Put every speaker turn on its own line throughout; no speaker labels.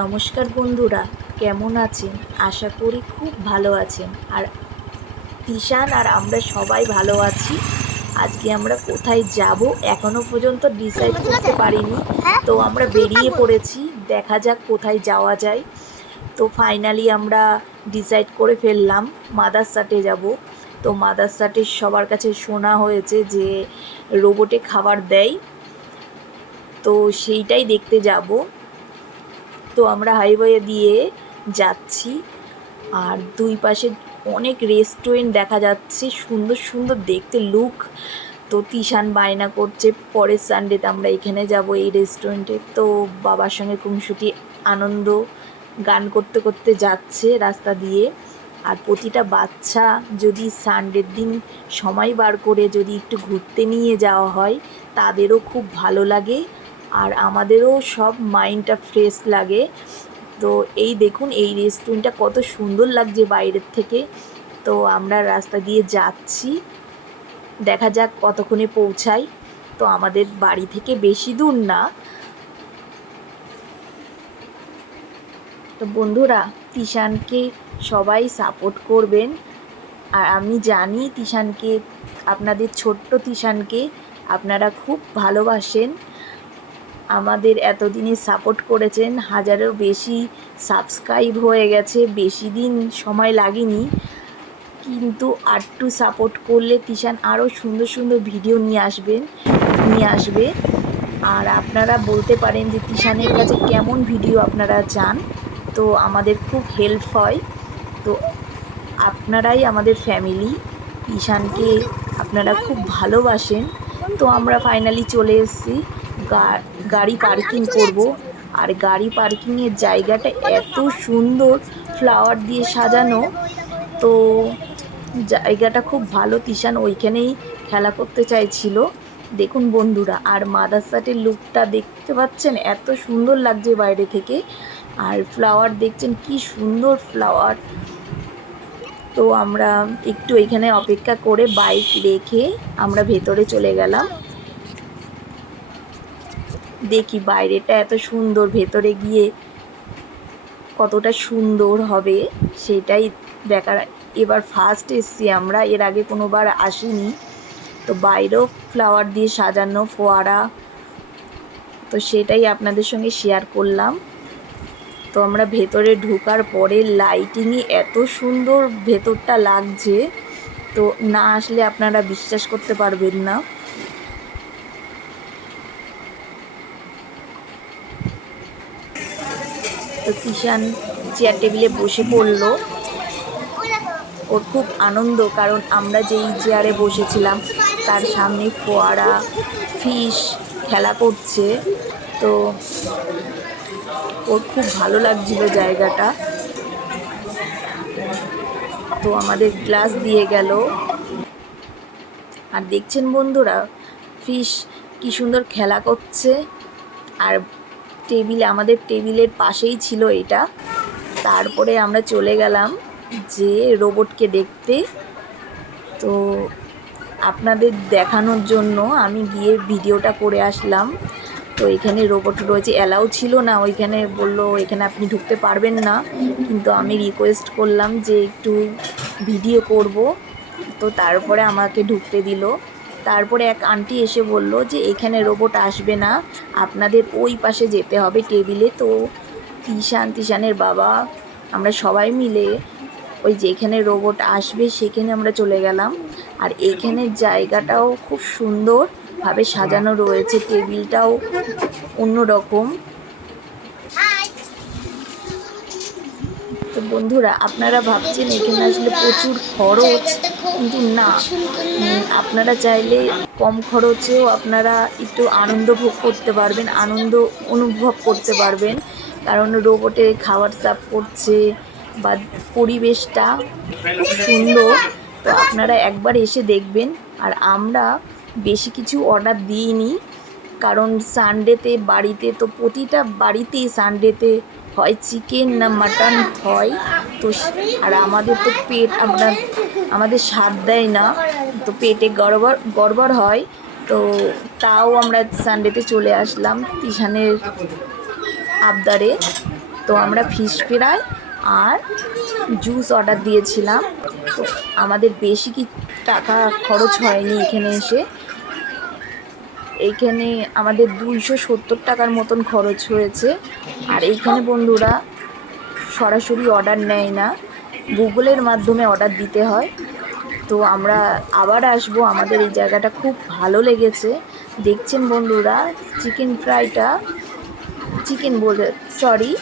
নমস্কার বন্ধুরা, কেমন আছেন? আশা করি খুব ভালো আছেন। আর তিশান আর আমরা সবাই ভালো আছি। আজকে আমরা কোথায় যাব এখনও পর্যন্ত ডিসাইড করতে পারিনি। তো আমরা বেরিয়ে পড়েছি, দেখা যাক কোথায় যাওয়া যায়। তো ফাইনালি আমরা ডিসাইড করে ফেললাম মাদারসাটে যাব। তো মাদারসাটে সবার কাছে শোনা হয়েছে যে রোবটে খাবার দেয়। তো সেইটাই দেখতে যাব। তো আমরা হাইওয়ে দিয়ে যাচ্ছি। আর দুই পাশে অনেক রেস্টুরেন্ট দেখা যাচ্ছে, সুন্দর সুন্দর দেখতে লুক তো তিশান বায়না করছে, পরের সানডেতে আমরা এখানে যাব এই রেস্টুরেন্টে তো বাবার সঙ্গে কুমসুটি আনন্দ, গান করতে করতে যাচ্ছে রাস্তা দিয়ে। আর প্রতিটা বাচ্চা যদি সানডের দিন সময় বার করে যদি একটু ঘুরতে নিয়ে যাওয়া হয়, তাদেরও খুব ভালো লাগে। আর আমাদেরও সব মাইন্ডটা ফ্রেশ লাগে। তো এই দেখুন, এই রেস্টুরেন্টটা কত সুন্দর লাগছে বাইরের থেকে। তো আমরা রাস্তা দিয়ে যাচ্ছি। দেখা যাক কতক্ষণে পৌঁছাই। তো আমাদের বাড়ি থেকে বেশি দূর না। তো বন্ধুরা, তিশানকে সবাই সাপোর্ট করবেন। আর আমি জানি তিশানকে, আপনাদের ছোট্ট তিশানকে আপনারা খুব ভালোবাসেন। আমাদের এতদিনে সাপোর্ট করেছেন, হাজারেরও বেশি সাবস্ক্রাইব হয়ে গেছে, বেশি দিন সময় লাগেনি। কিন্তু আরটু সাপোর্ট করলে তিশান আরও সুন্দর সুন্দর ভিডিও নিয়ে আসবেন নিয়ে আসবে। আর আপনারা বলতে পারেন যে তিশানের কাছে কেমন ভিডিও আপনারা চান, তো আমাদের খুব হেল্প হয়। তো আপনারাই আমাদের ফ্যামিলি ঈশানকে আপনারা খুব ভালোবাসেন। তো আমরা ফাইনালি চলে এসেছি। গাড়ি পার্কিং করব। আর গাড়ি পার্কিংয়ের জায়গাটা এত সুন্দর ফ্লাওয়ার দিয়ে সাজানো। তো জায়গাটা খুব ভালো। তিশান ওইখানেই খেলা করতে চাইছিল। দেখুন বন্ধুরা আর মাদারসাটের লুকটা দেখতে পাচ্ছেন? এত সুন্দর লাগছে বাইরে থেকে। আর ফ্লাওয়ার দেখছেন কি সুন্দর ফ্লাওয়ার তো আমরা একটু এখানে অপেক্ষা করে বাইক রেখে আমরা ভেতরে চলে গেলাম। দেখি বাইরেটা এত সুন্দর, ভেতরে গিয়ে কতটা সুন্দর হবে সেটাই দেখার। এবার ফার্স্ট এসছি আমরা, এর আগে কোনোবার আসিনি। তো বাইরেও ফ্লাওয়ার দিয়ে সাজানো ফোয়ারা, তো সেটাই আপনাদের সঙ্গে শেয়ার করলাম। তো আমরা ভেতরে ঢোকার পরে লাইটিংই এত সুন্দর ভেতরটা লাগছে, তো না আসলে আপনারা বিশ্বাস করতে পারবেন না। তো কিষান চেয়ার টেবিলে বসে পড়ল। ওর খুব আনন্দ, কারণ আমরা যেই চেয়ারে বসেছিলাম, তার সামনে ফোয়ারা ফিশ খেলা করছে। তো ওর খুব ভালো লাগছিল জায়গাটা। তো আমাদের গ্লাস দিয়ে গেল। আর দেখছেন বন্ধুরা ফিশ কি সুন্দর খেলা করছে। আর টেবিলে, আমাদের টেবিলের পাশেই ছিল এটা। তারপরে আমরা চলে গেলাম যে রোবটকে দেখতে। তো আপনাদের দেখানোর জন্য আমি গিয়ে ভিডিওটা করে আসলাম। তো এখানে রোবট রয়েছে, অ্যালাউ ছিল না। ওইখানে বলল, এখানে আপনি ঢুকতে পারবেন না। কিন্তু আমি রিকোয়েস্ট করলাম যে একটু ভিডিও করব। তো তারপরে আমাকে ঢুকতে দিল। তারপরে এক আন্টি এসে বলল যে, এখানে রোবট আসবে না। আপনাদের ওই পাশে যেতে হবে টেবিলে তো তিশান, তিশানের বাবা, আমরা সবাই মিলে ওই যেখানে রোবট আসবে, সেখানে আমরা চলে গেলাম। আর এখানের জায়গাটাও খুব সুন্দরভাবে সাজানো রয়েছে। টেবিলটাও অন্যরকম। বন্ধুরা, আপনারা ভাবছেন এখানে আসলে প্রচুর খরচ, কিন্তু না। আপনারা চাইলে কম খরচেও আপনারা একটু আনন্দ ভোগ করতে পারবেন, আনন্দ অনুভব করতে পারবেন। কারণ রোবটে খাবার সার্ভ করছে বা পরিবেশটা সুন্দর। তো আপনারা একবার এসে দেখবেন। আর আমরা বেশি কিছু অর্ডার দিইনি। কারণ সানডেতে বাড়িতে তো প্রতিটা বাড়িতেই সানডেতে হয় চিকেন না মাটন হয়। তো আর আমাদের তো পেট আমরা আমাদের স্বাদ দেয় না। তো পেটে গড়বড় গড়বড় হয়। তো তাও আমরা সানডেতে চলে আসলাম তিশানের আবদারে। তো আমরা ফিশ ফ্রাই আর জুস অর্ডার দিয়েছিলাম। তো আমাদের বেশি কি টাকা খরচ হয়নি এখানে এসে। এইখানে আমাদের দুইশো সত্তর টাকার মতন খরচ হয়েছে। আর এইখানে বন্ধুরা, সরাসরি অর্ডার নেয় না। গুগলের মাধ্যমে অর্ডার দিতে হয়। তো আমরা আবার আসব। আমাদের এই জায়গাটা খুব ভালো লেগেছে। দেখছেন বন্ধুরা চিকেন ফ্রাইটা চিকেন বলে সরি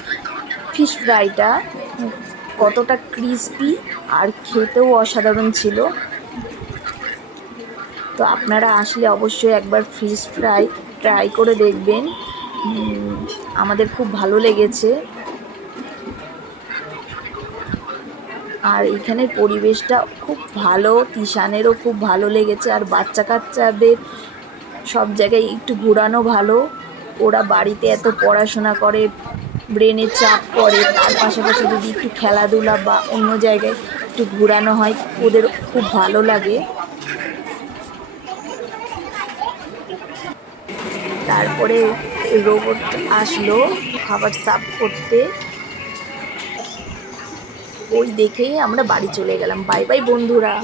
ফিশ ফ্রাইটা কতটা ক্রিস্পি আর খেতেও অসাধারণ ছিল। তো আপনারা আসলে অবশ্যই একবার ফিশ ফ্রাই ট্রাই করে দেখবেন। আমাদের খুব ভালো লেগেছে। আর এখানের পরিবেশটা খুব ভালো তিশানেরও খুব ভালো লেগেছে। আর বাচ্চা কাচ্চাদের সব জায়গায় একটু ঘোরানো ভালো। ওরা বাড়িতে এত পড়াশোনা করে, ব্রেনে চাপ পড়ে তার পাশাপাশি যদি একটু খেলাধুলা বা অন্য জায়গায় একটু ঘোরানো হয়, ওদের খুব ভালো লাগে। তারপরে রোবট আসলো খাবার সাফ করতে। ওই দেখেই আমরা বাড়ি চলে গেলাম। বাই বাই বন্ধুরা।